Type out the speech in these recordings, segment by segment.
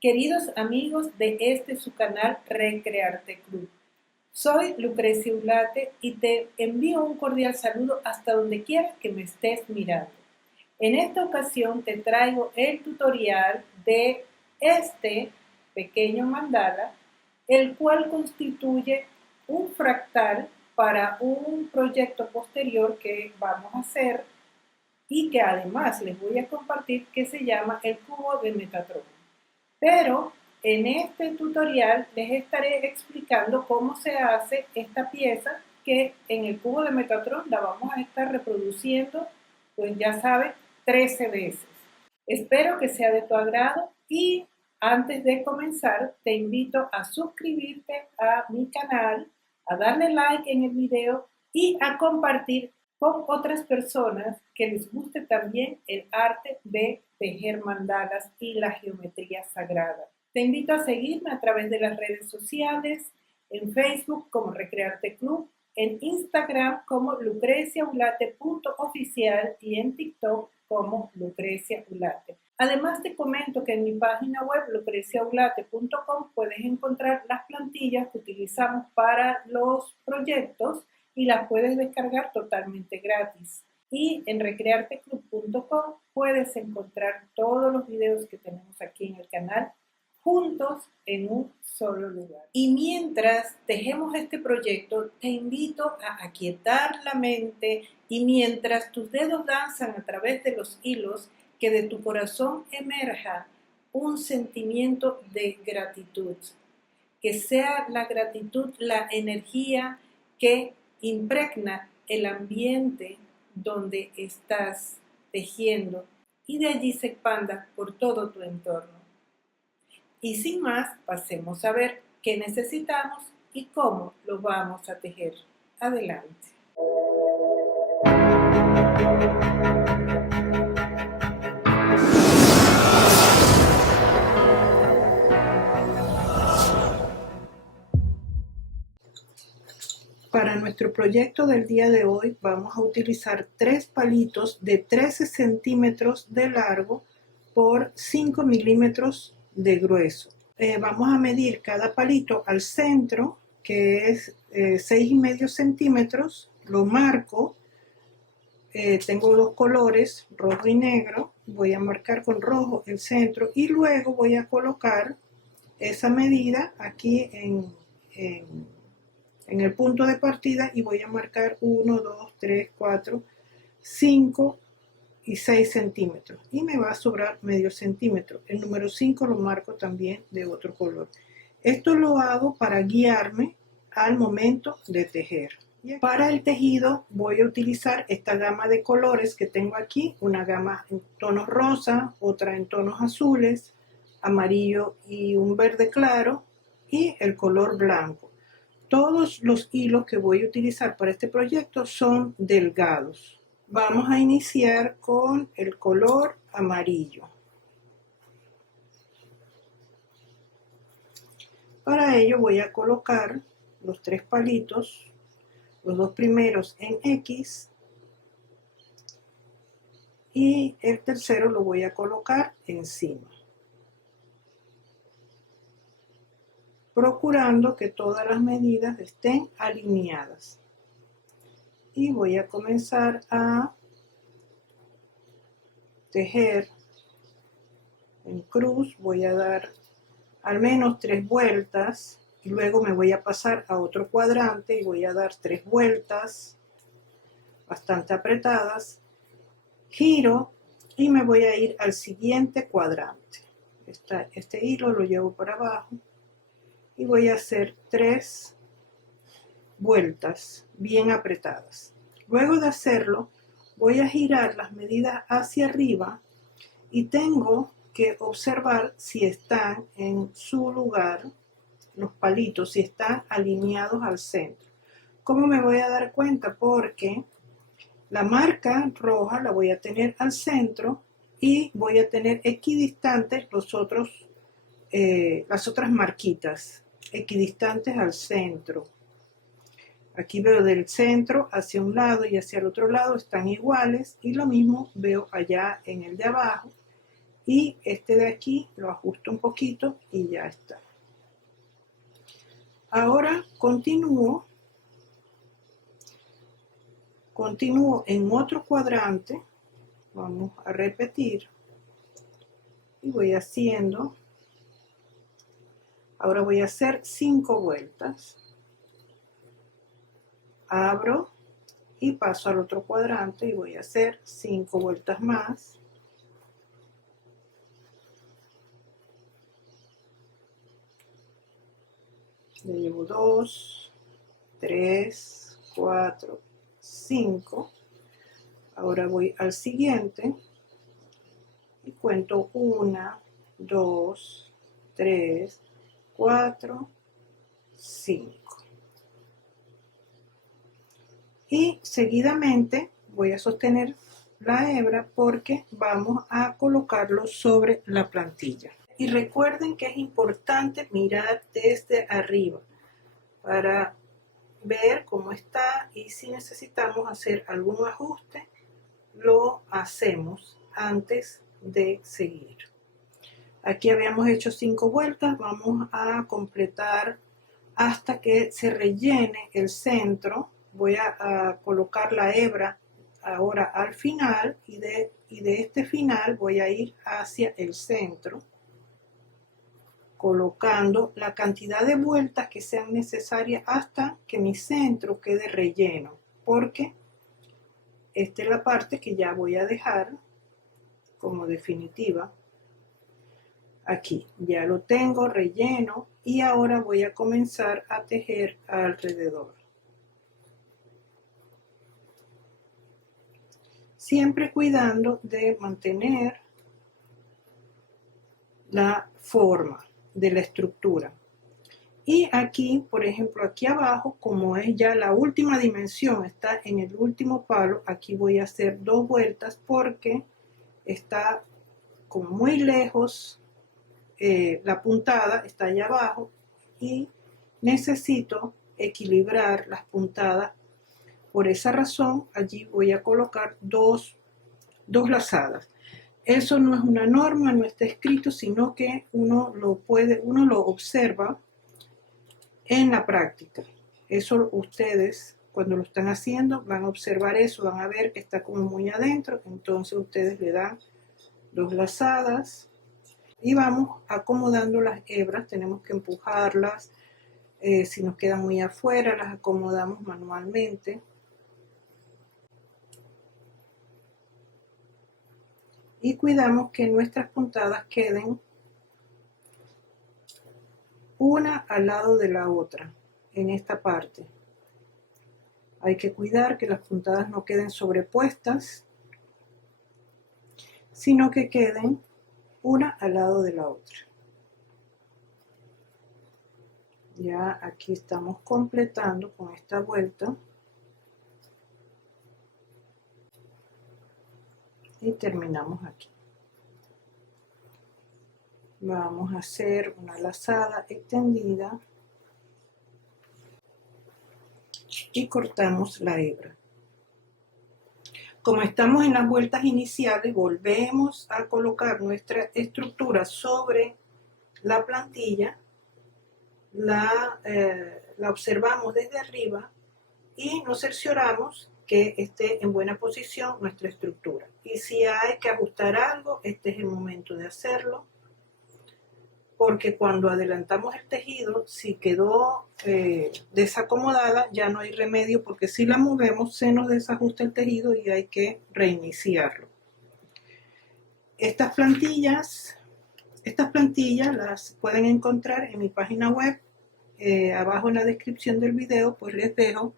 Queridos amigos de su canal Recrearte Club, soy Lucrecia Ulate y te envío un cordial saludo hasta donde quiera que me estés mirando. En esta ocasión te traigo el tutorial de este pequeño mandala, el cual constituye un fractal para un proyecto posterior que vamos a hacer y que además les voy a compartir, que se llama el cubo de Metatron. Pero en este tutorial les estaré explicando cómo se hace esta pieza, que en el cubo de Metatron la vamos a estar reproduciendo, pues ya saben, 13 veces. Espero que sea de tu agrado y antes de comenzar te invito a suscribirte a mi canal, a darle like en el video y a compartir con otras personas que les guste también el arte de tejer mandalas y la geometría sagrada. Te invito a seguirme a través de las redes sociales, en Facebook como Recrearte Club, en Instagram como lucreciaulate.oficial y en TikTok como Lucrecia Ulate. Además te comento que en mi página web lucreciaulate.com puedes encontrar las plantillas que utilizamos para los proyectos y las puedes descargar totalmente gratis. Y en recrearteclub.com puedes encontrar todos los videos que tenemos aquí en el canal juntos en un solo lugar. Y mientras tejemos este proyecto, te invito a aquietar la mente y mientras tus dedos danzan a través de los hilos, que de tu corazón emerja un sentimiento de gratitud. Que sea la gratitud la energía que impregna el ambiente donde estás tejiendo y de allí se expanda por todo tu entorno. Y sin más, pasemos a ver qué necesitamos y cómo lo vamos a tejer. Adelante. Para nuestro proyecto del día de hoy vamos a utilizar 3 palitos de 13 centímetros de largo por 5 milímetros de grueso. Vamos a medir cada palito al centro, que es 6,5 centímetros, lo marco. Tengo 2 colores, rojo y negro, voy a marcar con rojo el centro y luego voy a colocar esa medida aquí en el punto de partida y voy a marcar 1, 2, 3, 4, 5 y 6 centímetros y me va a sobrar medio centímetro. El número 5 lo marco también de otro color. Esto lo hago para guiarme al momento de tejer. Para el tejido voy a utilizar esta gama de colores que tengo aquí, una gama en tonos rosa, otra en tonos azules, amarillo y un verde claro y el color blanco. Todos los hilos que voy a utilizar para este proyecto son delgados. Vamos a iniciar con el color amarillo. Para ello voy a colocar los 3 palitos, los 2 primeros en X y el tercero lo voy a colocar encima, procurando que todas las medidas estén alineadas. Y voy a comenzar a tejer en cruz. Voy a dar al menos 3 vueltas y luego me voy a pasar a otro cuadrante y voy a dar 3 vueltas bastante apretadas, giro y me voy a ir al siguiente cuadrante. Este hilo lo llevo para abajo y voy a hacer 3 vueltas bien apretadas. Luego de hacerlo, voy a girar las medidas hacia arriba y tengo que observar si están en su lugar los palitos, si están alineados al centro. ¿Cómo me voy a dar cuenta? Porque la marca roja la voy a tener al centro y voy a tener equidistantes las otras marquitas, equidistantes al centro. Aquí veo del centro hacia un lado y hacia el otro lado están iguales y lo mismo veo allá en el de abajo y este de aquí lo ajusto un poquito y ya está. Ahora continúo en otro cuadrante. Vamos a repetir y voy haciendo. Ahora voy a hacer 5 vueltas. Abro y paso al otro cuadrante y voy a hacer 5 vueltas más. Le llevo 2, 3, 4, 5. Ahora voy al siguiente y cuento 1, 2, 3, 4, 5. Y seguidamente voy a sostener la hebra porque vamos a colocarlo sobre la plantilla. Y recuerden que es importante mirar desde arriba para ver cómo está, y si necesitamos hacer algún ajuste, lo hacemos antes de seguir. Aquí habíamos hecho 5 vueltas, vamos a completar hasta que se rellene el centro. Voy a colocar la hebra ahora al final y de este final voy a ir hacia el centro, colocando la cantidad de vueltas que sean necesarias hasta que mi centro quede relleno, porque esta es la parte que ya voy a dejar como definitiva. Aquí ya lo tengo relleno y ahora voy a comenzar a tejer alrededor. Siempre cuidando de mantener la forma de la estructura. Y aquí, por ejemplo, aquí abajo, como es ya la última dimensión, está en el último palo, aquí voy a hacer 2 vueltas porque está como muy lejos, la puntada está allá abajo y necesito equilibrar las puntadas. Por esa razón, allí voy a colocar dos lazadas. Eso no es una norma, no está escrito, sino que uno lo observa en la práctica. Eso ustedes, cuando lo están haciendo, van a observar eso, van a ver que está como muy adentro, entonces ustedes le dan 2 lazadas y vamos acomodando las hebras. Tenemos que empujarlas, si nos quedan muy afuera, las acomodamos manualmente. Y cuidamos que nuestras puntadas queden una al lado de la otra en esta parte. Hay que cuidar que las puntadas no queden sobrepuestas, sino que queden una al lado de la otra. Ya aquí estamos completando con esta vuelta y terminamos aquí. Vamos a hacer una lazada extendida y cortamos la hebra. Como estamos en las vueltas iniciales, volvemos a colocar nuestra estructura sobre la plantilla, la observamos desde arriba y nos cercioramos que esté en buena posición nuestra estructura. Y si hay que ajustar algo, este es el momento de hacerlo, porque cuando adelantamos el tejido, si quedó desacomodada, ya no hay remedio, porque si la movemos se nos desajusta el tejido y hay que reiniciarlo. Estas plantillas las pueden encontrar en mi página web. Abajo en la descripción del video pues les dejo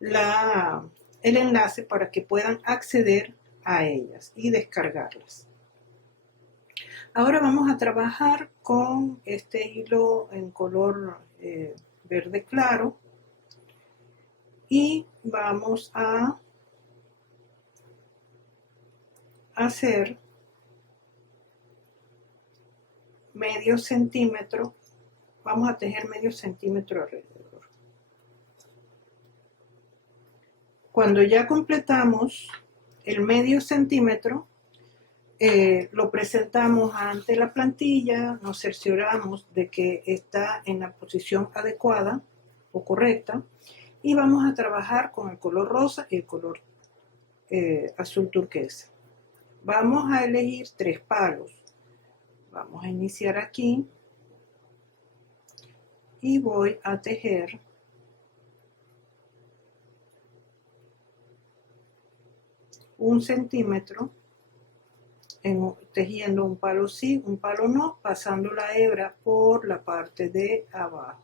el enlace para que puedan acceder a ellas y descargarlas. Ahora vamos a trabajar con este hilo en color verde claro y vamos a hacer medio centímetro. Vamos a tejer medio centímetro alrededor. Cuando ya completamos el medio centímetro, lo presentamos ante la plantilla, nos cercioramos de que está en la posición adecuada o correcta y vamos a trabajar con el color rosa y el color azul turquesa. Vamos a elegir 3 palos. Vamos a iniciar aquí y voy a tejer un centímetro tejiendo un palo sí, un palo no, pasando la hebra por la parte de abajo.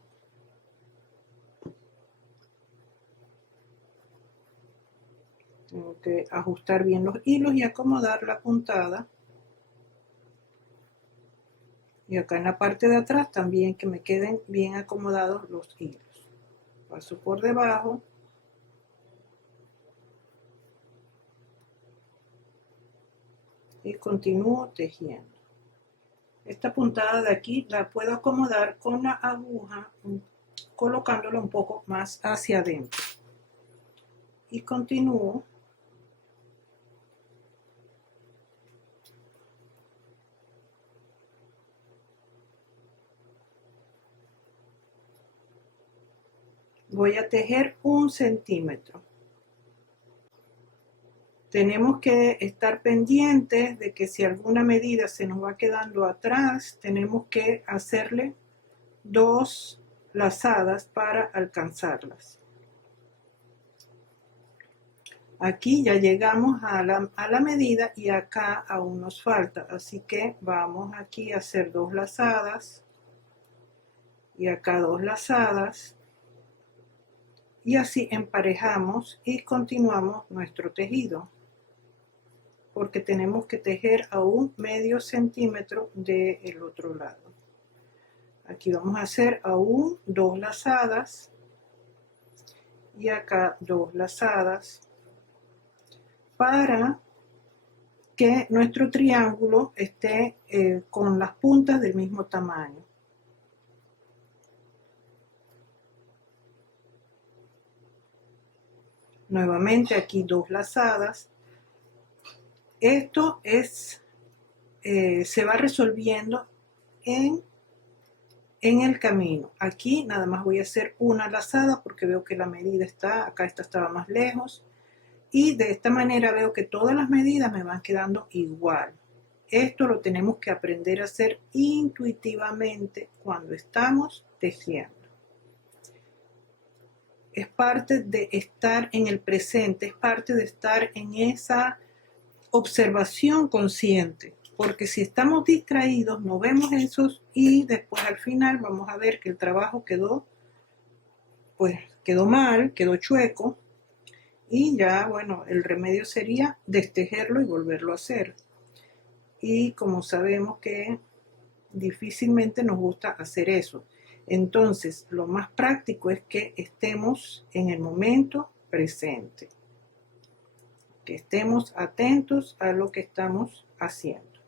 Tengo que ajustar bien los hilos y acomodar la puntada. Y acá en la parte de atrás también que me queden bien acomodados los hilos. Paso por debajo. Y continúo tejiendo. Esta puntada de aquí la puedo acomodar con la aguja, colocándola un poco más hacia adentro. Y continúo voy a tejer 1 centímetro. Tenemos que estar pendientes de que si alguna medida se nos va quedando atrás, tenemos que hacerle 2 lazadas para alcanzarlas. Aquí ya llegamos a la medida y acá aún nos falta, así que vamos aquí a hacer 2 lazadas y acá 2 lazadas y así emparejamos y continuamos nuestro tejido, porque tenemos que tejer aún medio centímetro del otro lado. Aquí vamos a hacer aún 2 lazadas y acá 2 lazadas para que nuestro triángulo esté con las puntas del mismo tamaño. Nuevamente aquí 2 lazadas. Esto se va resolviendo en el camino. Aquí nada más voy a hacer una lazada porque veo que la medida está, acá esta estaba más lejos. Y de esta manera veo que todas las medidas me van quedando igual. Esto lo tenemos que aprender a hacer intuitivamente cuando estamos tejiendo. Es parte de estar en el presente, es parte de estar en esa observación consciente, porque si estamos distraídos no vemos esos y después al final vamos a ver que el trabajo quedó mal, quedó chueco y ya, bueno, el remedio sería destejerlo y volverlo a hacer. Y como sabemos que difícilmente nos gusta hacer eso, entonces lo más práctico es que estemos en el momento presente, que estemos atentos a lo que estamos haciendo.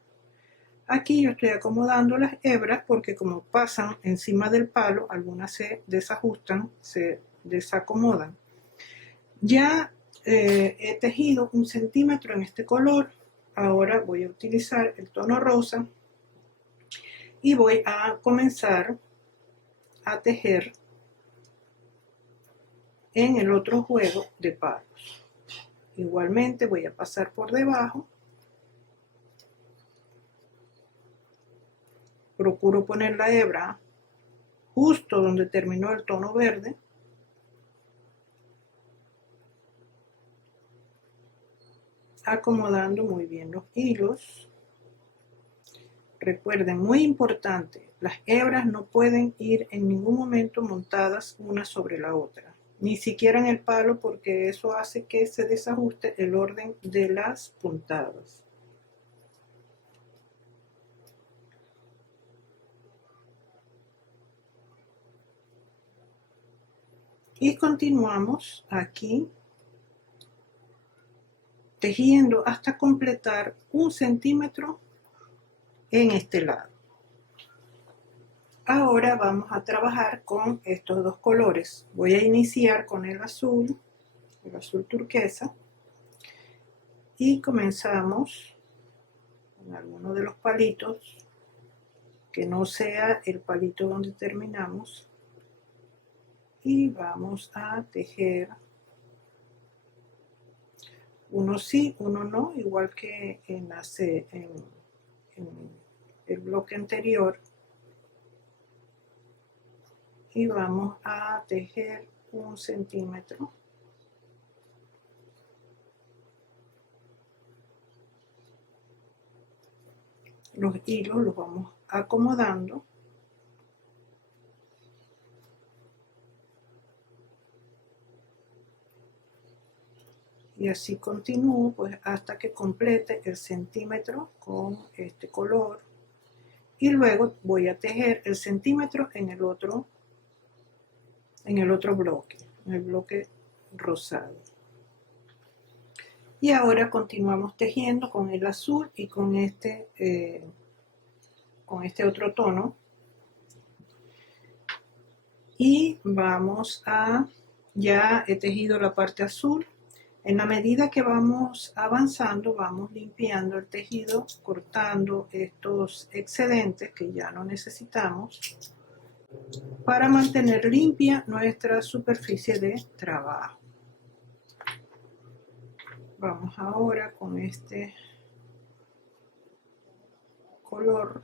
Aquí yo estoy acomodando las hebras porque como pasan encima del palo, algunas se desajustan, se desacomodan. Ya he tejido 1 centímetro en este color. Ahora voy a utilizar el tono rosa y voy a comenzar a tejer en el otro juego de palos. Igualmente voy a pasar por debajo. Procuro poner la hebra justo donde terminó el tono verde. Acomodando muy bien los hilos. Recuerden, muy importante, las hebras no pueden ir en ningún momento montadas una sobre la otra, ni siquiera en el palo, porque eso hace que se desajuste el orden de las puntadas. Y continuamos aquí tejiendo hasta completar 1 centímetro en este lado. Ahora vamos a trabajar con estos 2 colores. Voy a iniciar con el azul turquesa, y comenzamos. en alguno de los palitos que no sea el palito donde terminamos, y vamos a tejer uno sí, uno no, igual que en el bloque anterior, y vamos a tejer 1 centímetro. Los hilos los vamos acomodando y así continúo pues hasta que complete el centímetro con este color, y luego voy a tejer el centímetro en el otro bloque, en el bloque rosado. Y ahora continuamos tejiendo con el azul y con este otro tono, y vamos a, ya he tejido la parte azul. En la medida que vamos avanzando, vamos limpiando el tejido, cortando estos excedentes que ya no necesitamos, para mantener limpia nuestra superficie de trabajo. Vamos ahora con este color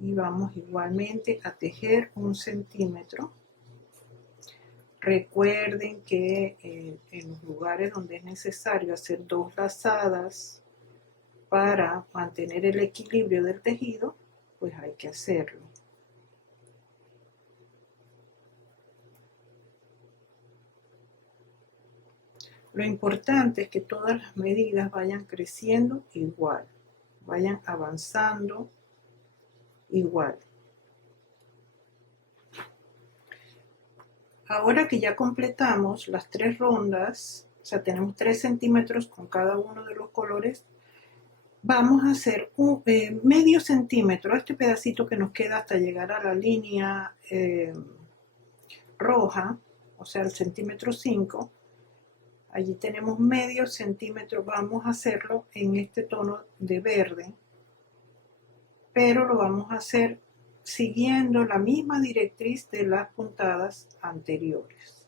y vamos igualmente a tejer 1 centímetro. Recuerden que en los lugares donde es necesario hacer 2 lazadas para mantener el equilibrio del tejido, pues hay que hacerlo. Lo importante es que todas las medidas vayan creciendo igual, vayan avanzando igual. Ahora que ya completamos las 3 rondas, o sea, tenemos 3 centímetros con cada uno de los colores, vamos a hacer un medio centímetro, este pedacito que nos queda hasta llegar a la línea roja, o sea, el centímetro 5, allí tenemos medio centímetro, vamos a hacerlo en este tono de verde, pero lo vamos a hacer siguiendo la misma directriz de las puntadas anteriores.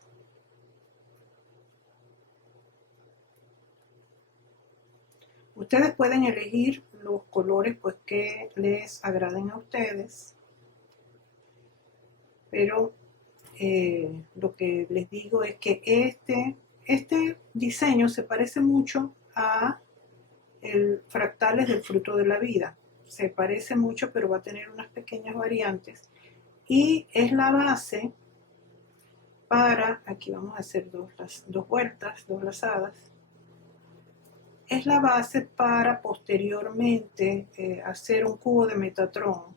Ustedes pueden elegir los colores pues que les agraden a ustedes, pero lo que les digo es que este diseño se parece mucho a el fractales del fruto de la vida. Se parece mucho, pero va a tener unas pequeñas variantes, y es la base para, aquí vamos a hacer dos vueltas, 2 lazadas, es la base para posteriormente hacer un cubo de Metatron,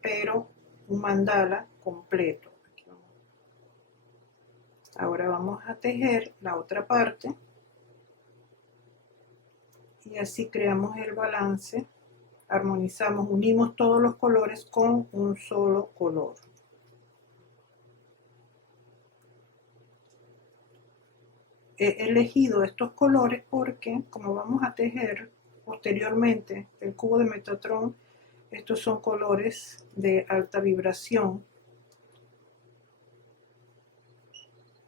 pero un mandala completo. Ahora vamos a tejer la otra parte y así creamos el balance, armonizamos, unimos todos los colores con un solo color. He elegido estos colores porque, como vamos a tejer posteriormente el cubo de Metatron, estos son colores de alta vibración,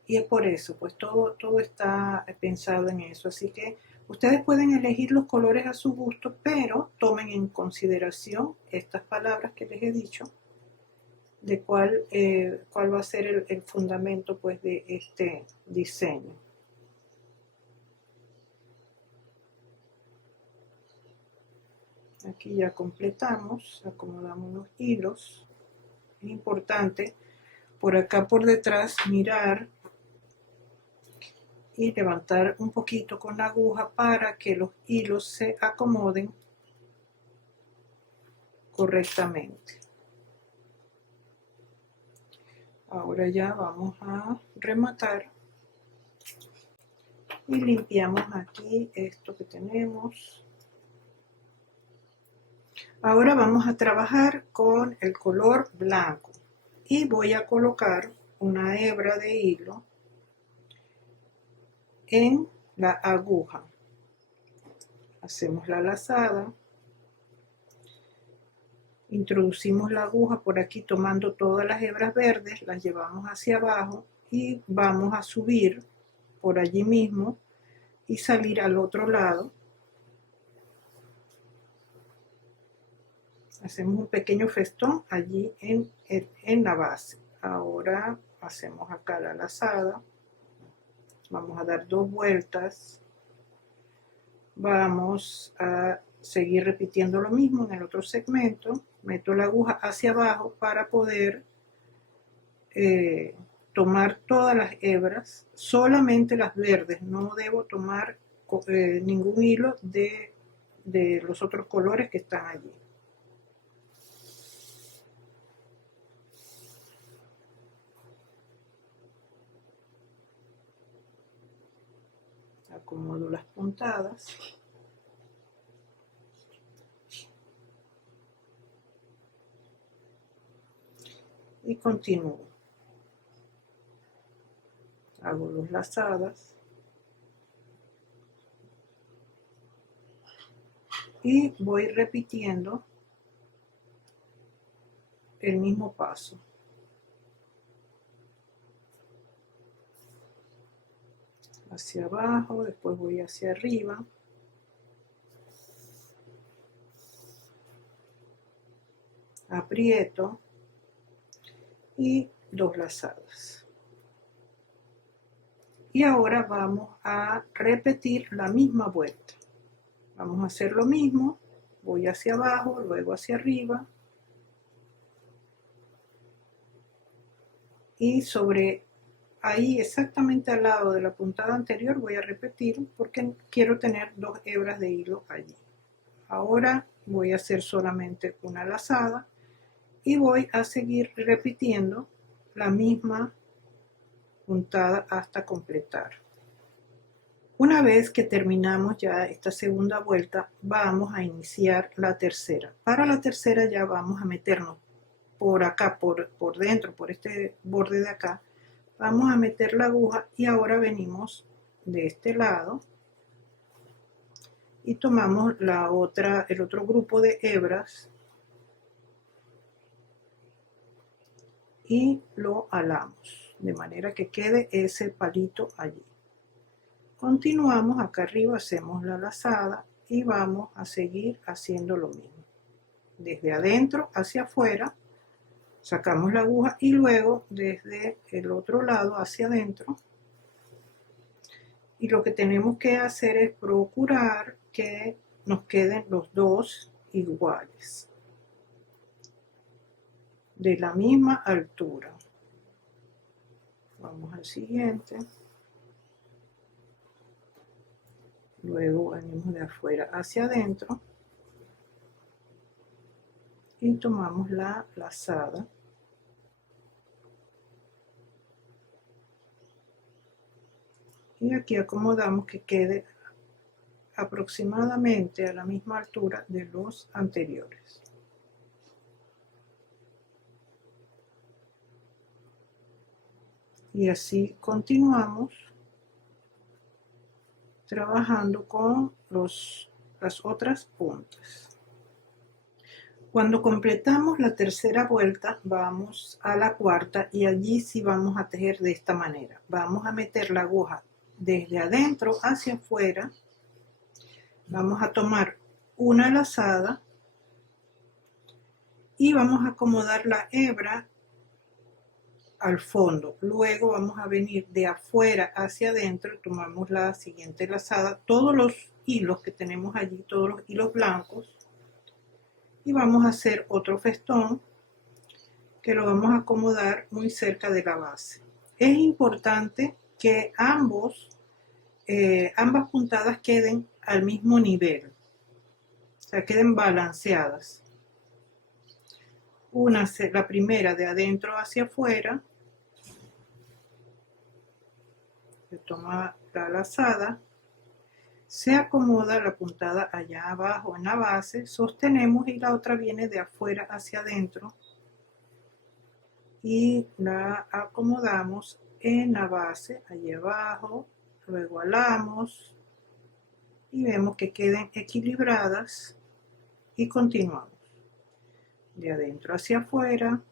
y es por eso, pues todo está pensado en eso. Así que ustedes pueden elegir los colores a su gusto, pero tomen en consideración estas palabras que les he dicho, de cuál va a ser el fundamento pues de este diseño. Aquí ya completamos, acomodamos los hilos. Es importante por acá por detrás mirar y levantar un poquito con la aguja para que los hilos se acomoden correctamente. Ahora ya vamos a rematar y limpiamos aquí esto que tenemos. Ahora vamos a trabajar con el color blanco y voy a colocar una hebra de hilo en la aguja. Hacemos la lazada, introducimos la aguja por aquí tomando todas las hebras verdes, las llevamos hacia abajo y vamos a subir por allí mismo y salir al otro lado. Hacemos un pequeño festón allí en la base. Ahora hacemos acá la lazada, vamos a dar 2 vueltas, vamos a seguir repitiendo lo mismo en el otro segmento, meto la aguja hacia abajo para poder tomar todas las hebras, solamente las verdes, no debo tomar ningún hilo de los otros colores que están allí. Acomodo las puntadas. Y continúo. Hago 2 lazadas. Y voy repitiendo el mismo paso. Hacia abajo, después voy hacia arriba. Aprieto y 2 lazadas. Y ahora vamos a repetir la misma vuelta. Vamos a hacer lo mismo, voy hacia abajo, luego hacia arriba. Y sobre ahí, exactamente al lado de la puntada anterior, voy a repetir porque quiero tener 2 hebras de hilo allí. Ahora voy a hacer solamente una lazada y voy a seguir repitiendo la misma puntada hasta completar. Una vez que terminamos ya esta segunda vuelta, vamos a iniciar la tercera. Para la tercera ya vamos a meternos por acá, por dentro, por este borde de acá. Vamos a meter la aguja y ahora venimos de este lado y tomamos el otro grupo de hebras y lo alamos de manera que quede ese palito allí. Continuamos acá arriba, hacemos la lazada y vamos a seguir haciendo lo mismo. Desde adentro hacia afuera, sacamos la aguja y luego desde el otro lado hacia adentro. Y lo que tenemos que hacer es procurar que nos queden los dos iguales, de la misma altura. Vamos al siguiente. Luego venimos de afuera hacia adentro y tomamos la lazada. Y aquí acomodamos que quede aproximadamente a la misma altura de los anteriores. Y así continuamos trabajando con las otras puntas. Cuando completamos la tercera vuelta, vamos a la cuarta y allí sí vamos a tejer de esta manera. Vamos a meter la aguja desde adentro hacia afuera. Vamos a tomar una lazada y vamos a acomodar la hebra al fondo. Luego vamos a venir de afuera hacia adentro y tomamos la siguiente lazada, todos los hilos que tenemos allí, todos los hilos blancos, y vamos a hacer otro festón que lo vamos a acomodar muy cerca de la base. Es importante que ambas puntadas queden al mismo nivel, o sea, queden balanceadas. La primera de adentro hacia afuera, se toma la lazada, se acomoda la puntada allá abajo en la base, sostenemos y la otra viene de afuera hacia adentro y la acomodamos en la base allí abajo, luego alamos y vemos que queden equilibradas y continuamos. De adentro hacia afuera,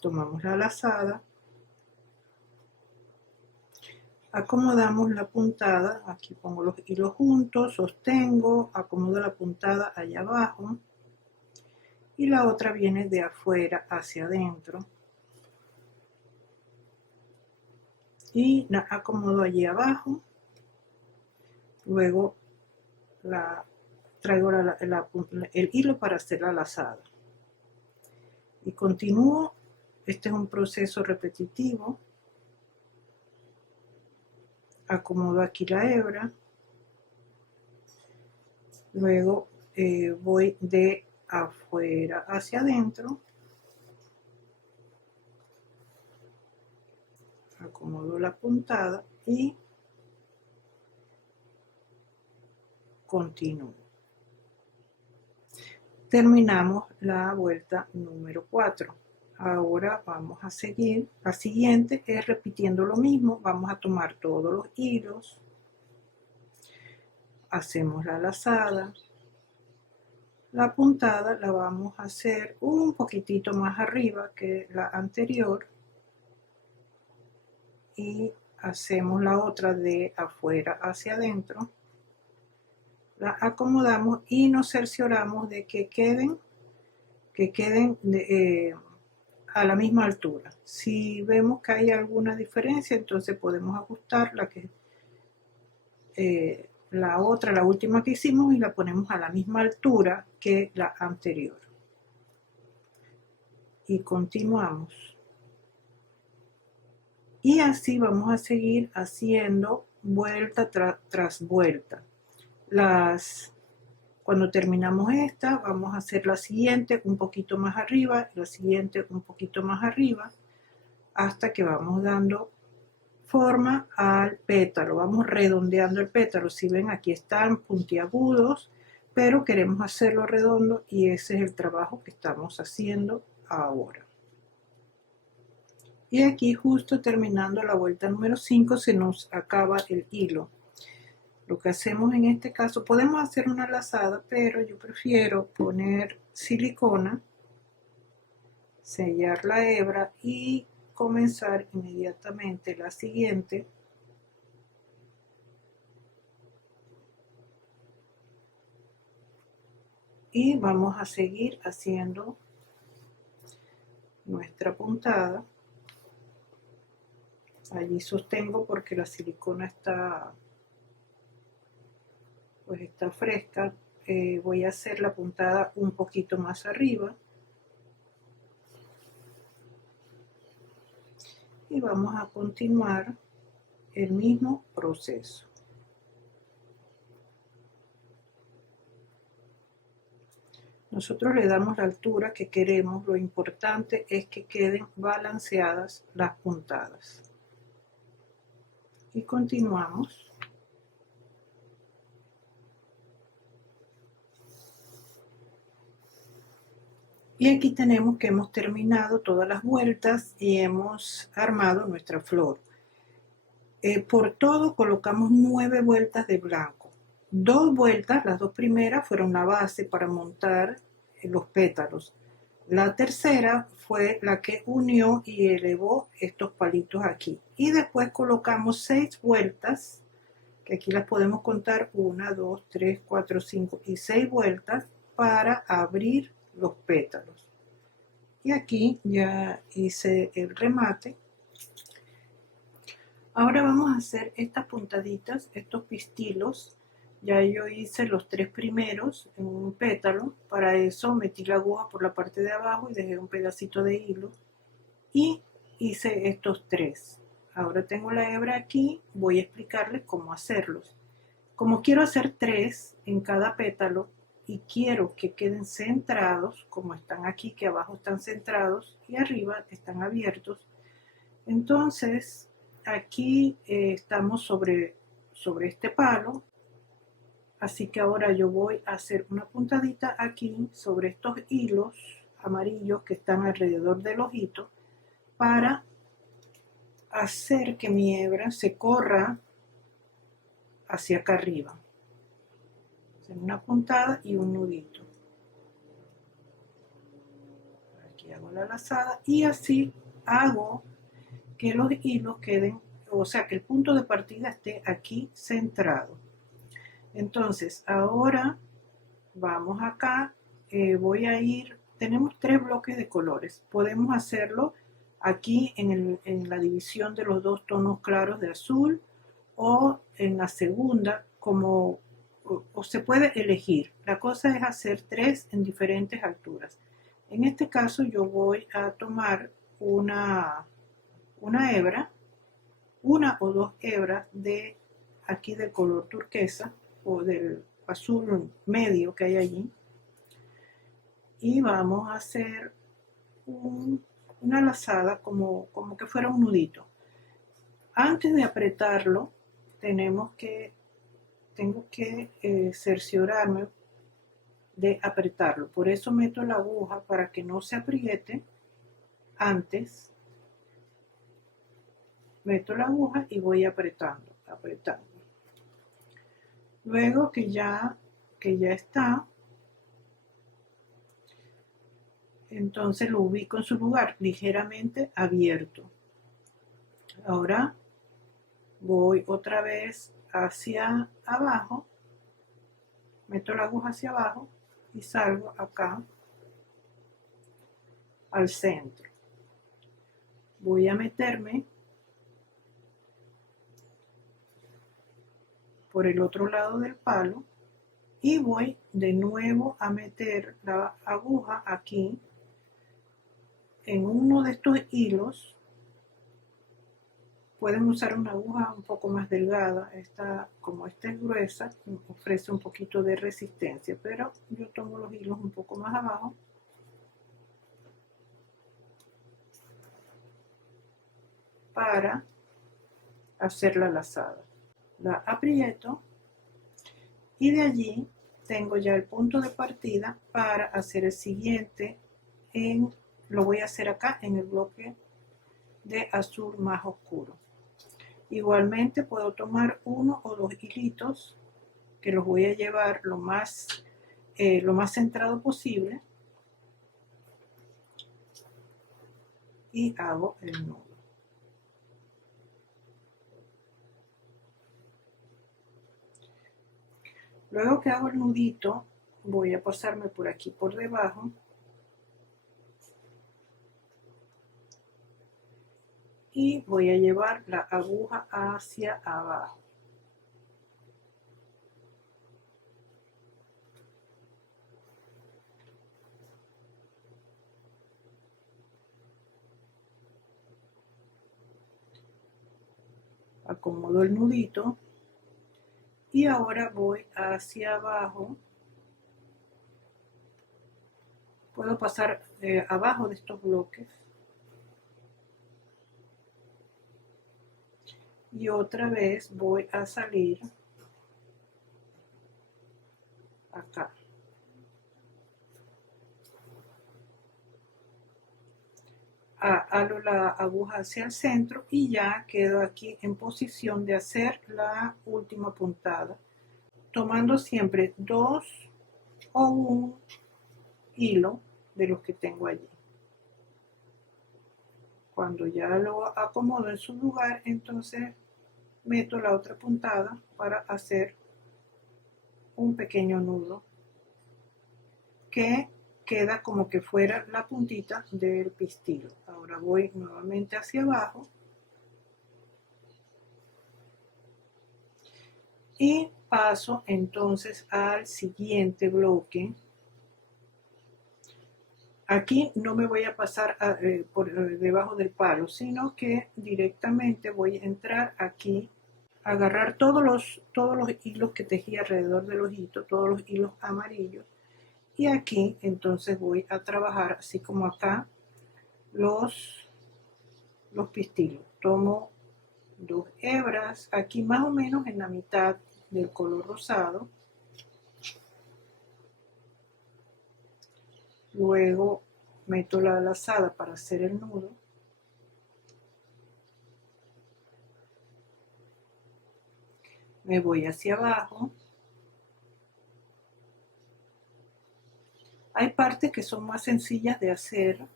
tomamos la lazada, acomodamos la puntada, aquí pongo los hilos juntos, sostengo, acomodo la puntada allá abajo y la otra viene de afuera hacia adentro y la acomodo allí abajo, luego traigo el hilo para hacer la lazada y continúo. Este es un proceso repetitivo. Acomodo aquí la hebra, luego voy de afuera hacia adentro, acomodo la puntada y continúo. Terminamos la vuelta número 4. Ahora vamos a seguir. La siguiente es repitiendo lo mismo. Vamos a tomar todos los hilos, hacemos la lazada, la puntada la vamos a hacer un poquitito más arriba que la anterior y hacemos la otra de afuera hacia adentro, la acomodamos y nos cercioramos de que queden a la misma altura. Si vemos que hay alguna diferencia, entonces podemos ajustar la última que hicimos, y la ponemos a la misma altura que la anterior. Y continuamos. Y así vamos a seguir haciendo vuelta tras vuelta. Cuando terminamos esta, vamos a hacer la siguiente un poquito más arriba, la siguiente un poquito más arriba, hasta que vamos dando forma al pétalo, vamos redondeando el pétalo. Si ven, aquí están puntiagudos, pero queremos hacerlo redondo y ese es el trabajo que estamos haciendo ahora. Y aquí, justo terminando la vuelta número 5, se nos acaba el hilo. Lo que hacemos en este caso, podemos hacer una lazada, pero yo prefiero poner silicona, sellar la hebra y comenzar inmediatamente la siguiente. Y vamos a seguir haciendo nuestra puntada. Allí sostengo porque la silicona está fresca. Voy a hacer la puntada un poquito más arriba y vamos a continuar el mismo proceso. Nosotros le damos la altura que queremos, lo importante es que queden balanceadas las puntadas. Y continuamos. Y aquí tenemos que hemos terminado todas las vueltas y hemos armado nuestra flor. Por todo colocamos 9 vueltas de blanco. 2 vueltas, las 2 primeras fueron la base para montar los pétalos. La tercera fue la que unió y elevó estos palitos aquí. Y después colocamos 6 vueltas, que aquí las podemos contar, 1, 2, 3, 4, 5 y 6 vueltas para abrir los pétalos. Y aquí ya hice el remate. Ahora vamos a hacer estas puntaditas, estos pistilos. Ya yo hice los 3 primeros en un pétalo. Para eso metí la aguja por la parte de abajo y dejé un pedacito de hilo. Y hice estos 3. Ahora tengo la hebra aquí, voy a explicarles cómo hacerlos. Como quiero hacer 3 en cada pétalo y quiero que queden centrados, como están aquí, que abajo están centrados y arriba están abiertos, entonces aquí estamos sobre este palo, así que ahora yo voy a hacer una puntadita aquí sobre estos hilos amarillos que están alrededor del ojito para hacer que mi hebra se corra hacia acá arriba. en una puntada y un nudito. Aquí hago la lazada y así hago que los hilos queden, o sea, que el punto de partida esté aquí centrado. Entonces, ahora vamos acá, voy a ir, tenemos 3 bloques de colores. Podemos hacerlo aquí en la división de los 2 tonos claros de azul o en la segunda, como o se puede elegir. La cosa es hacer 3 en diferentes alturas. En este caso yo voy a tomar una hebra, una o 2 hebras de aquí del color turquesa o del azul medio que hay allí, y vamos a hacer una lazada como que fuera un nudito. Antes de apretarlo tengo que cerciorarme de apretarlo, por eso meto la aguja para que no se apriete. Antes meto la aguja y voy apretando. Luego que ya está, entonces lo ubico en su lugar, ligeramente abierto. Ahora voy otra vez hacia abajo, meto la aguja hacia abajo y salgo acá al centro. Voy a meterme por el otro lado del palo y voy de nuevo a meter la aguja aquí en uno de estos hilos. Pueden usar una aguja un poco más delgada, como esta es gruesa, ofrece un poquito de resistencia, pero yo tomo los hilos un poco más abajo para hacer la lazada. La aprieto y de allí tengo ya el punto de partida para hacer el siguiente. Lo voy a hacer acá en el bloque de azul más oscuro. Igualmente puedo tomar 1 o 2 hilitos que los voy a llevar lo más centrado posible y hago el nudo. Luego que hago el nudito, voy a pasarme por aquí por debajo y voy a llevar la aguja hacia abajo. Acomodo el nudito y ahora voy hacia abajo. Puedo pasar abajo de estos bloques y otra vez voy a salir acá. Halo la aguja hacia el centro y ya quedo aquí en posición de hacer la última puntada, tomando siempre 2 o 1 hilo de los que tengo allí. Cuando ya lo acomodo en su lugar, entonces meto la otra puntada para hacer un pequeño nudo que queda como que fuera la puntita del pistil. Ahora voy nuevamente hacia abajo y paso entonces al siguiente bloque. Aquí no me voy a pasar por debajo del palo, sino que directamente voy a entrar aquí, agarrar todos los hilos que tejí alrededor del ojito, todos los hilos amarillos, y aquí entonces voy a trabajar así como acá los pistilos. Tomo 2 hebras aquí más o menos en la mitad del color rosado, luego meto la lazada para hacer el nudo, me voy hacia abajo Hay partes que son más sencillas de hacer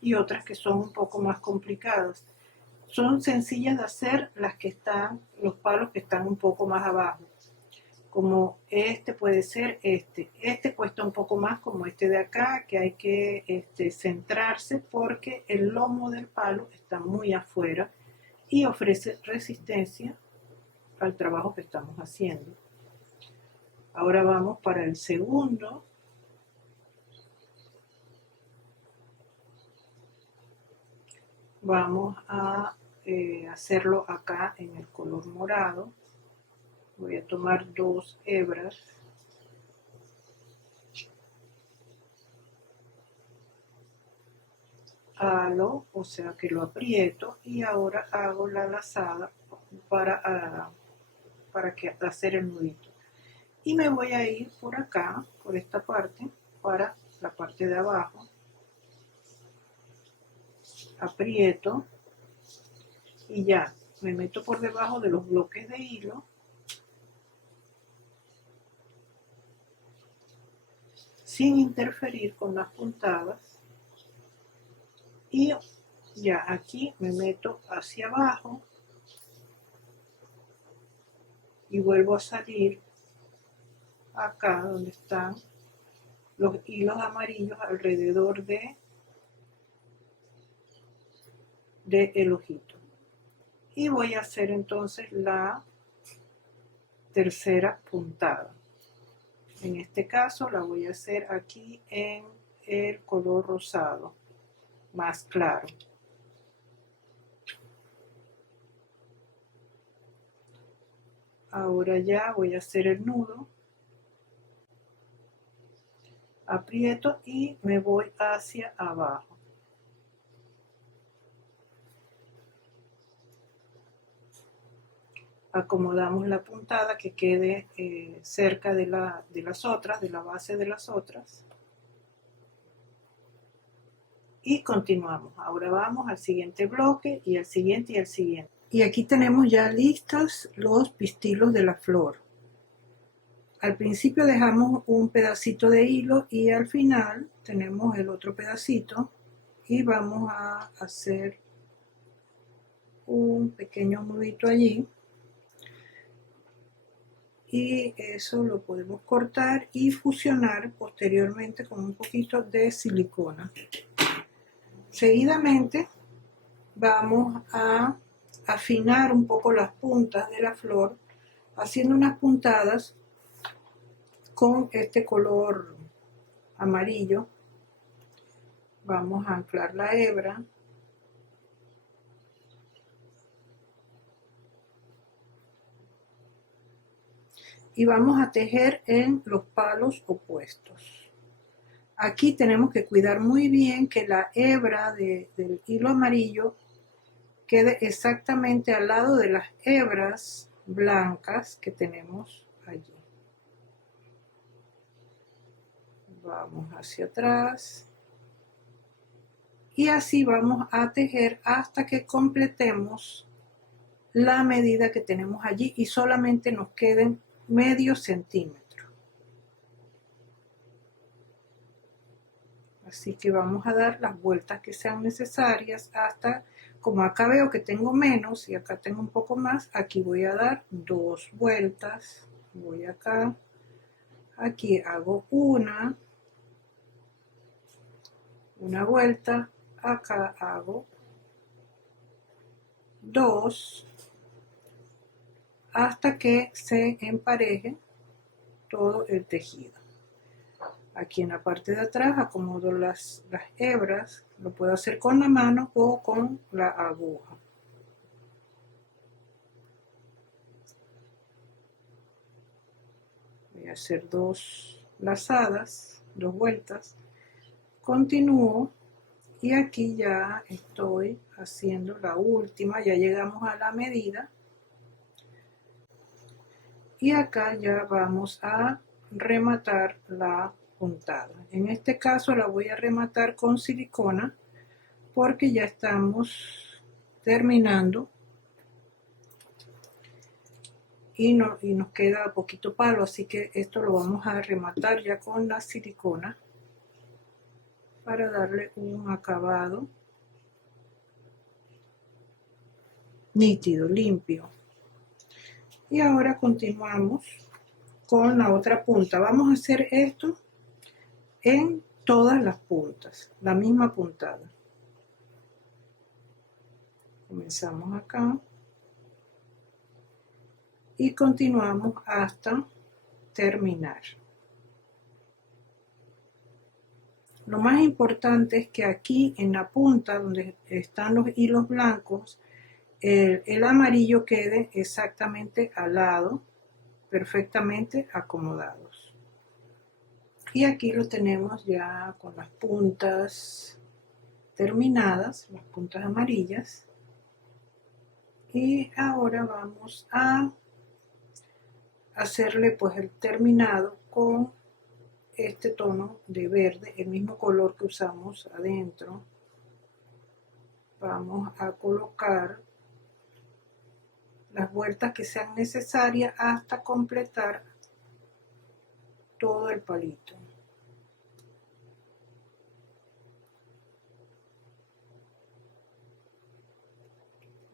y otras que son un poco más complicadas. Son sencillas de hacer las que están, los palos que están un poco más abajo. Como este puede ser este. Este cuesta un poco más como este de acá, que hay que centrarse porque el lomo del palo está muy afuera y ofrece resistencia al trabajo que estamos haciendo. Ahora vamos para el segundo. Vamos a hacerlo acá en el color morado. Voy a tomar 2 hebras. Halo, o sea que lo aprieto y ahora hago la lazada para hacer el nudito. Y me voy a ir por acá, por esta parte, para la parte de abajo. Aprieto y ya me meto por debajo de los bloques de hilo sin interferir con las puntadas y ya aquí me meto hacia abajo y vuelvo a salir acá donde están los hilos amarillos alrededor de el ojito. Y voy a hacer entonces la tercera puntada. En este caso la voy a hacer aquí en el color rosado más claro. Ahora ya voy a hacer el nudo. Aprieto y me voy hacia abajo. Acomodamos la puntada que quede cerca de las otras, de la base de las otras. Y continuamos. Ahora vamos al siguiente bloque y al siguiente y al siguiente. Y aquí tenemos ya listos los pistilos de la flor. Al principio dejamos un pedacito de hilo y al final tenemos el otro pedacito y vamos a hacer un pequeño nudito allí. Y eso lo podemos cortar y fusionar posteriormente con un poquito de silicona. Seguidamente vamos a afinar un poco las puntas de la flor haciendo unas puntadas con este color amarillo. Vamos a anclar la hebra y vamos a tejer en los palos opuestos. Aquí tenemos que cuidar muy bien que la hebra del hilo amarillo quede exactamente al lado de las hebras blancas que tenemos allí. Vamos hacia atrás y así vamos a tejer hasta que completemos la medida que tenemos allí y solamente nos queden medio centímetro. Así que vamos a dar las vueltas que sean necesarias hasta, como acá veo que tengo menos y acá tengo un poco más, aquí voy a dar 2 vueltas. Voy acá, aquí hago una vuelta, acá hago 2 hasta que se empareje todo el tejido. Aquí en la parte de atrás acomodo las hebras, lo puedo hacer con la mano o con la aguja. Voy a hacer 2 lazadas, 2 vueltas, continúo y aquí ya estoy haciendo la última, ya llegamos a la medida y acá ya vamos a rematar la puntada. En este caso la voy a rematar con silicona porque ya estamos terminando y nos queda poquito palo, así que esto lo vamos a rematar ya con la silicona. para darle un acabado nítido, limpio. Y ahora continuamos con la otra punta. Vamos a hacer esto en todas las puntas, la misma puntada. Comenzamos acá y continuamos hasta terminar. Lo más importante es que aquí en la punta donde están los hilos blancos, el amarillo quede exactamente al lado, perfectamente acomodados. Y aquí lo tenemos ya con las puntas terminadas, las puntas amarillas. Y ahora vamos a hacerle pues el terminado con este tono de verde, el mismo color que usamos adentro. Vamos a colocar las vueltas que sean necesarias hasta completar todo el palito.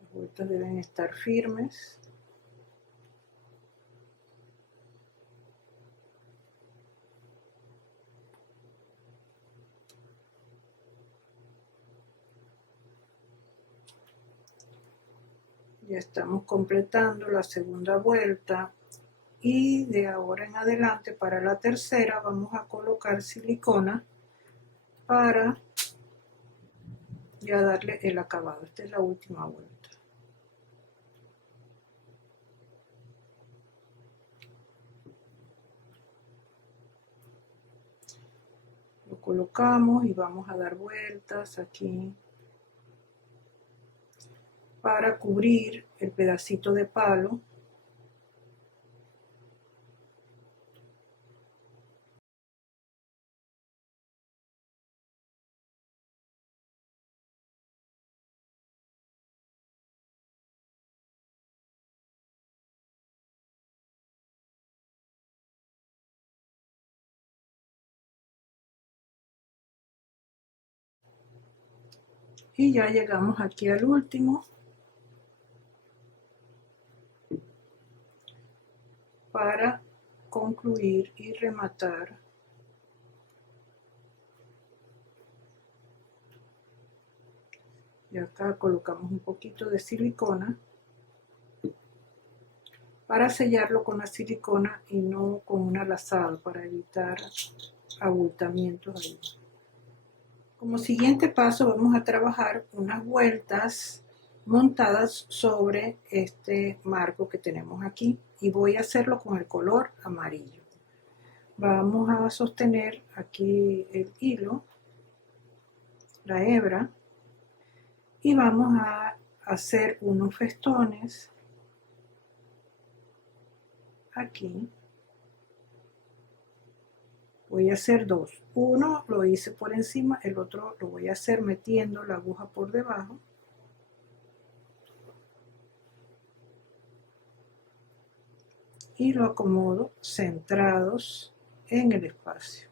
Las vueltas deben estar firmes. Ya estamos completando la segunda vuelta y de ahora en adelante para la tercera vamos a colocar silicona para ya darle el acabado. Esta es la última vuelta. Lo colocamos y vamos a dar vueltas aquí para cubrir el pedacito de palo. Y ya llegamos aquí al último para concluir y rematar. Y acá colocamos un poquito de silicona para sellarlo con la silicona y no con una lazada, para evitar abultamientos ahí. Como siguiente paso vamos a trabajar unas vueltas montadas sobre este marco que tenemos aquí y voy a hacerlo con el color amarillo. Vamos a sostener aquí el hilo, la hebra, y vamos a hacer unos festones aquí. Voy a hacer dos. Uno lo hice por encima, el otro lo voy a hacer metiendo la aguja por debajo. Y lo acomodo centrados en el espacio.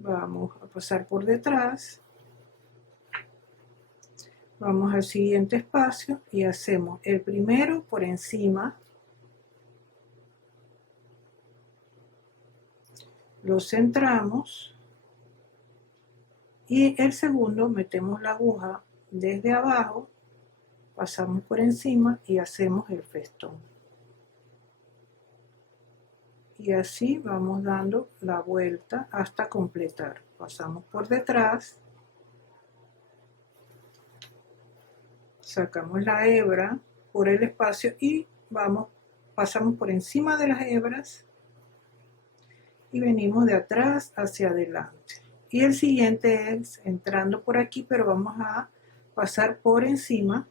Vamos a pasar por detrás. Vamos al siguiente espacio y hacemos el primero por encima. Lo centramos. Y el segundo metemos la aguja desde abajo, pasamos por encima y hacemos el festón. Y así vamos dando la vuelta hasta completar. Pasamos por detrás, sacamos la hebra por el espacio y pasamos por encima de las hebras y venimos de atrás hacia adelante. Y el siguiente es entrando por aquí, pero vamos a pasar por encima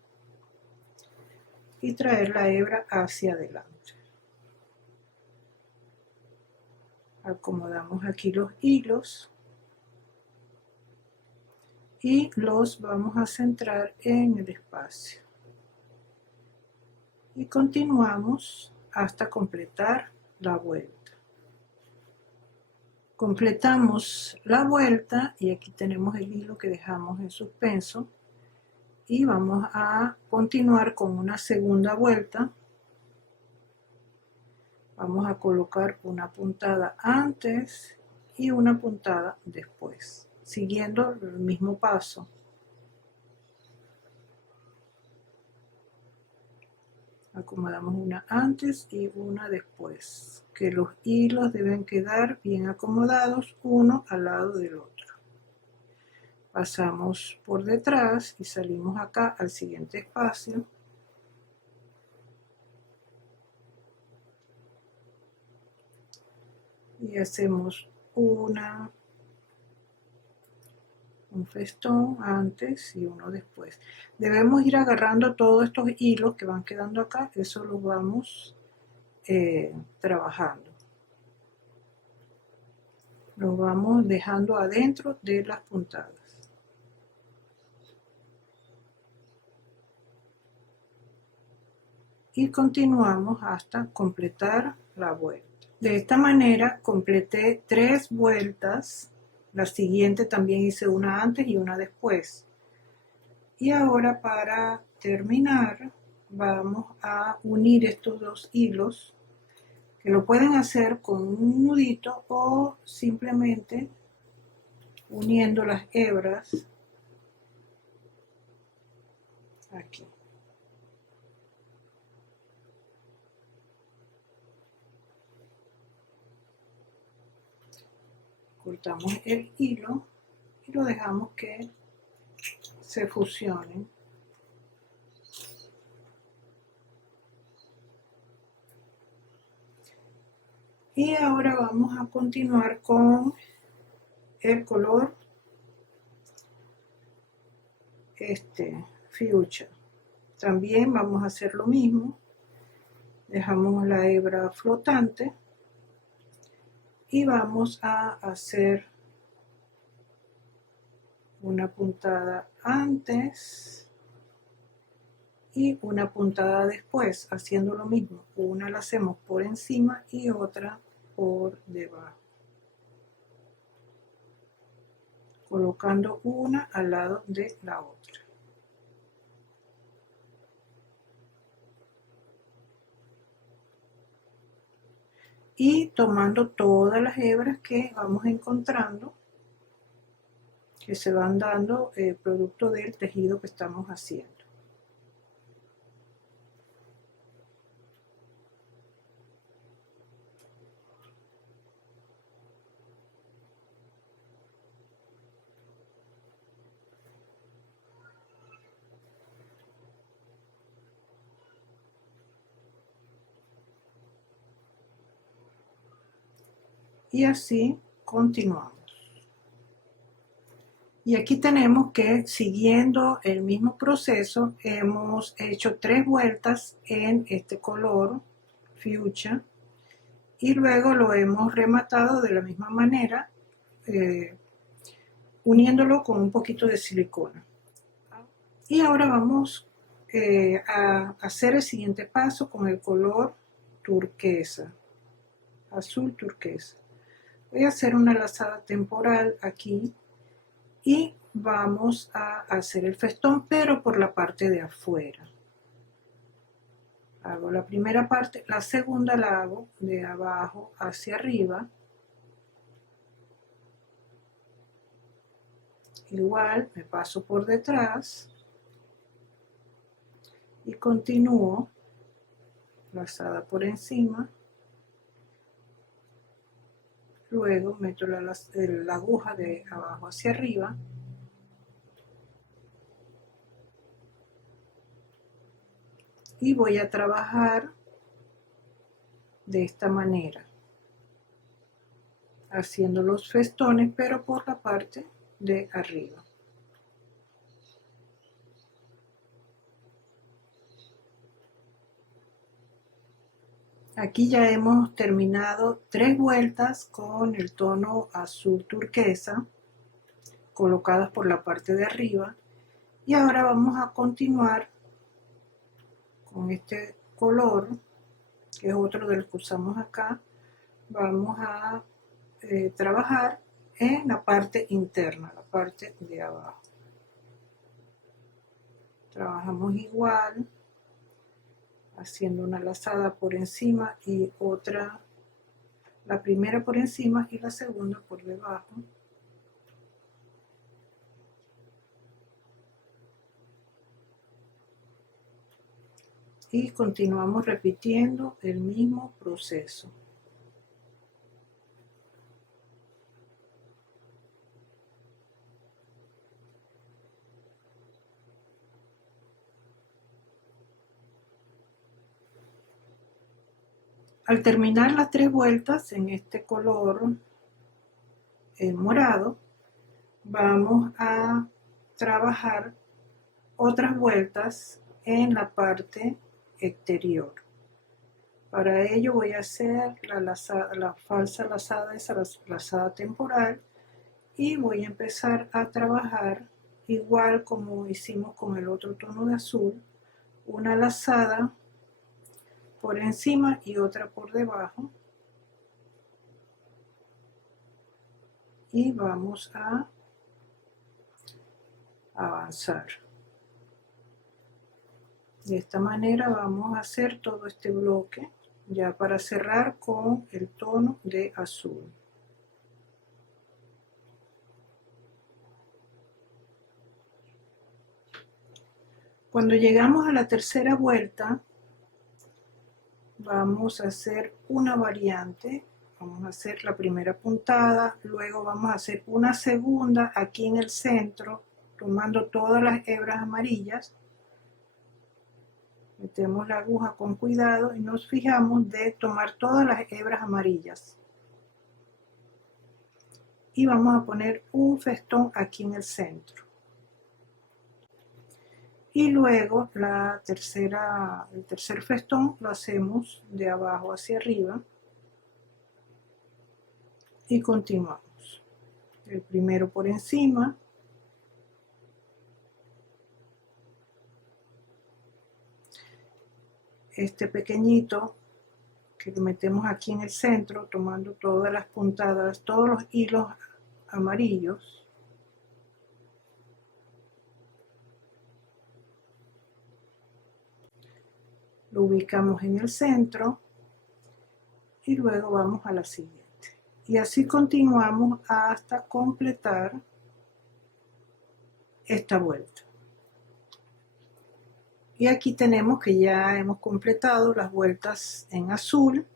y traer la hebra hacia adelante. Acomodamos aquí los hilos y los vamos a centrar en el espacio. Y continuamos hasta completar la vuelta. Completamos la vuelta y aquí tenemos el hilo que dejamos en suspenso y vamos a continuar con una segunda vuelta. Vamos a colocar una puntada antes y una puntada después, siguiendo el mismo paso. Acomodamos una antes y una después, que los hilos deben quedar bien acomodados uno al lado del otro. Pasamos por detrás y salimos acá al siguiente espacio. Y hacemos un festón antes y uno después. Debemos ir agarrando todos estos hilos que van quedando acá, eso los vamos trabajando. Los vamos dejando adentro de las puntadas. Y continuamos hasta completar la vuelta. De esta manera completé 3 vueltas. La siguiente también hice una antes y una después. Y ahora para terminar vamos a unir estos 2 hilos, que lo pueden hacer con un nudito o simplemente uniendo las hebras aquí. Cortamos el hilo y lo dejamos que se fusionen. Y ahora vamos a continuar con el color fuchsia. También vamos a hacer lo mismo. Dejamos la hebra flotante y vamos a hacer una puntada antes y una puntada después, haciendo lo mismo. Una la hacemos por encima y otra por debajo, colocando una al lado de la otra. Y tomando todas las hebras que vamos encontrando, que se van dando producto del tejido que estamos haciendo. Y así continuamos. Y aquí tenemos que, siguiendo el mismo proceso, hemos hecho 3 vueltas en este color fuchsia y luego lo hemos rematado de la misma manera, uniéndolo con un poquito de silicona. Y ahora vamos a hacer el siguiente paso con el color turquesa, azul turquesa. Voy a hacer una lazada temporal aquí y vamos a hacer el festón, pero por la parte de afuera. Hago la primera parte, la segunda la hago de abajo hacia arriba. Igual me paso por detrás y continúo lazada por encima. Luego meto la aguja de abajo hacia arriba. Y voy a trabajar de esta manera, haciendo los festones, pero por la parte de arriba. Aquí ya hemos terminado 3 vueltas con el tono azul turquesa, colocadas por la parte de arriba. Y ahora vamos a continuar con este color, que es otro de los que usamos acá. Vamos a trabajar en la parte interna, la parte de abajo. Trabajamos igual, haciendo una lazada por encima y otra, la primera por encima y la segunda por debajo. Y continuamos repitiendo el mismo proceso. Al terminar las 3 vueltas en este color morado, vamos a trabajar otras vueltas en la parte exterior. Para ello voy a hacer la falsa lazada, esa lazada temporal, y voy a empezar a trabajar igual como hicimos con el otro tono de azul, una lazada por encima y otra por debajo, y vamos a avanzar. De esta manera vamos a hacer todo este bloque ya para cerrar con el tono de azul. Cuando llegamos a la tercera vuelta, vamos a hacer una variante. Vamos a hacer la primera puntada, luego vamos a hacer una segunda aquí en el centro, tomando todas las hebras amarillas. Metemos la aguja con cuidado y nos fijamos de tomar todas las hebras amarillas. Y vamos a poner un festón aquí en el centro. Y luego el tercer festón lo hacemos de abajo hacia arriba y continuamos. El primero por encima, este pequeñito que lo metemos aquí en el centro, tomando todas las puntadas, todos los hilos amarillos. Lo ubicamos en el centro y luego vamos a la siguiente. Y así continuamos hasta completar esta vuelta. Y aquí tenemos que ya hemos completado las vueltas en azul.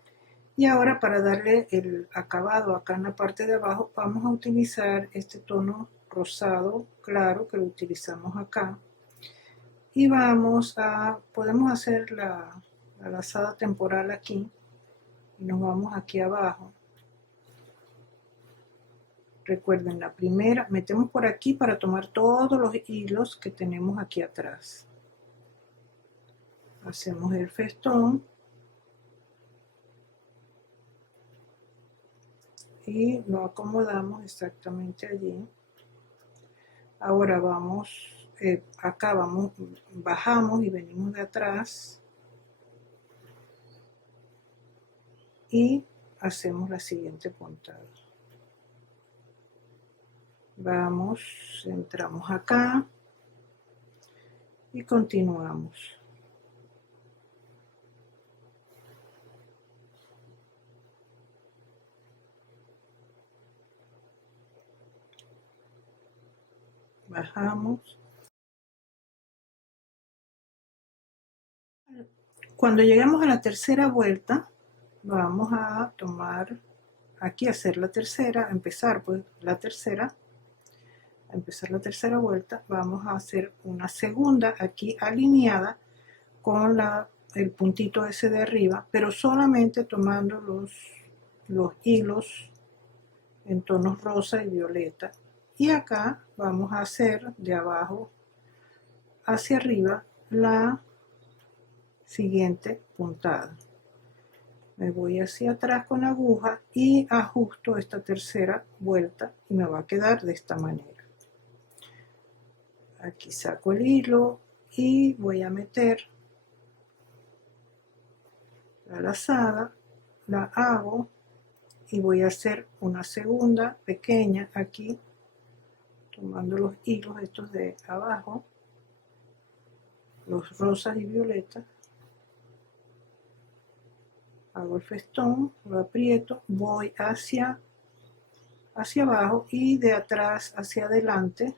Y ahora, para darle el acabado acá en la parte de abajo, vamos a utilizar este tono rosado claro que lo utilizamos acá. Y podemos hacer la lazada temporal aquí. Y nos vamos aquí abajo. Recuerden, la primera, metemos por aquí para tomar todos los hilos que tenemos aquí atrás. Hacemos el festón. Y lo acomodamos exactamente allí. Ahora acá bajamos y venimos de atrás y hacemos la siguiente puntada. Entramos acá y continuamos. Bajamos. Cuando llegamos a la tercera vuelta, vamos a tomar aquí, hacer la tercera, empezar la tercera vuelta. Vamos a hacer una segunda aquí alineada con el puntito ese de arriba, pero solamente tomando los hilos en tonos rosa y violeta. Y acá vamos a hacer de abajo hacia arriba la siguiente puntada. Me voy hacia atrás con la aguja y ajusto esta tercera vuelta y me va a quedar de esta manera. Aquí saco el hilo y voy a meter la lazada, la hago y voy a hacer una segunda pequeña aquí, tomando los hilos estos de abajo, los rosas y violetas. Hago el festón, lo aprieto, voy hacia abajo y de atrás hacia adelante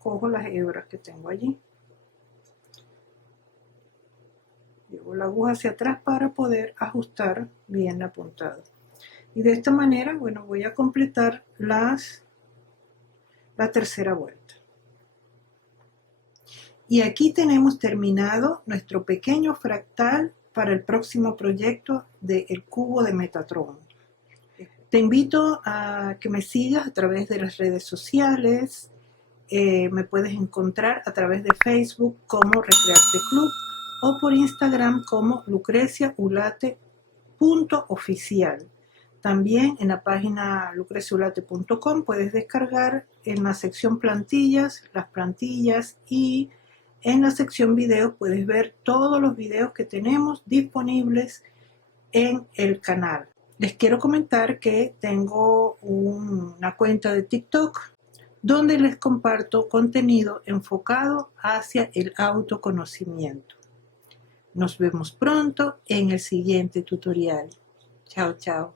cojo las hebras que tengo allí. Llevo la aguja hacia atrás para poder ajustar bien la puntada. Y de esta manera, bueno, voy a completar la tercera vuelta. Y aquí tenemos terminado nuestro pequeño fractal para el próximo proyecto del cubo de Metatron. Te invito a que me sigas a través de las redes sociales. Me puedes encontrar a través de Facebook como Recrearte Club o por Instagram como lucreciaulate.oficial. También en la página lucreciaulate.com puedes descargar en la sección plantillas, las plantillas, y en la sección videos puedes ver todos los videos que tenemos disponibles en el canal. Les quiero comentar que tengo una cuenta de TikTok donde les comparto contenido enfocado hacia el autoconocimiento. Nos vemos pronto en el siguiente tutorial. Chao, chao.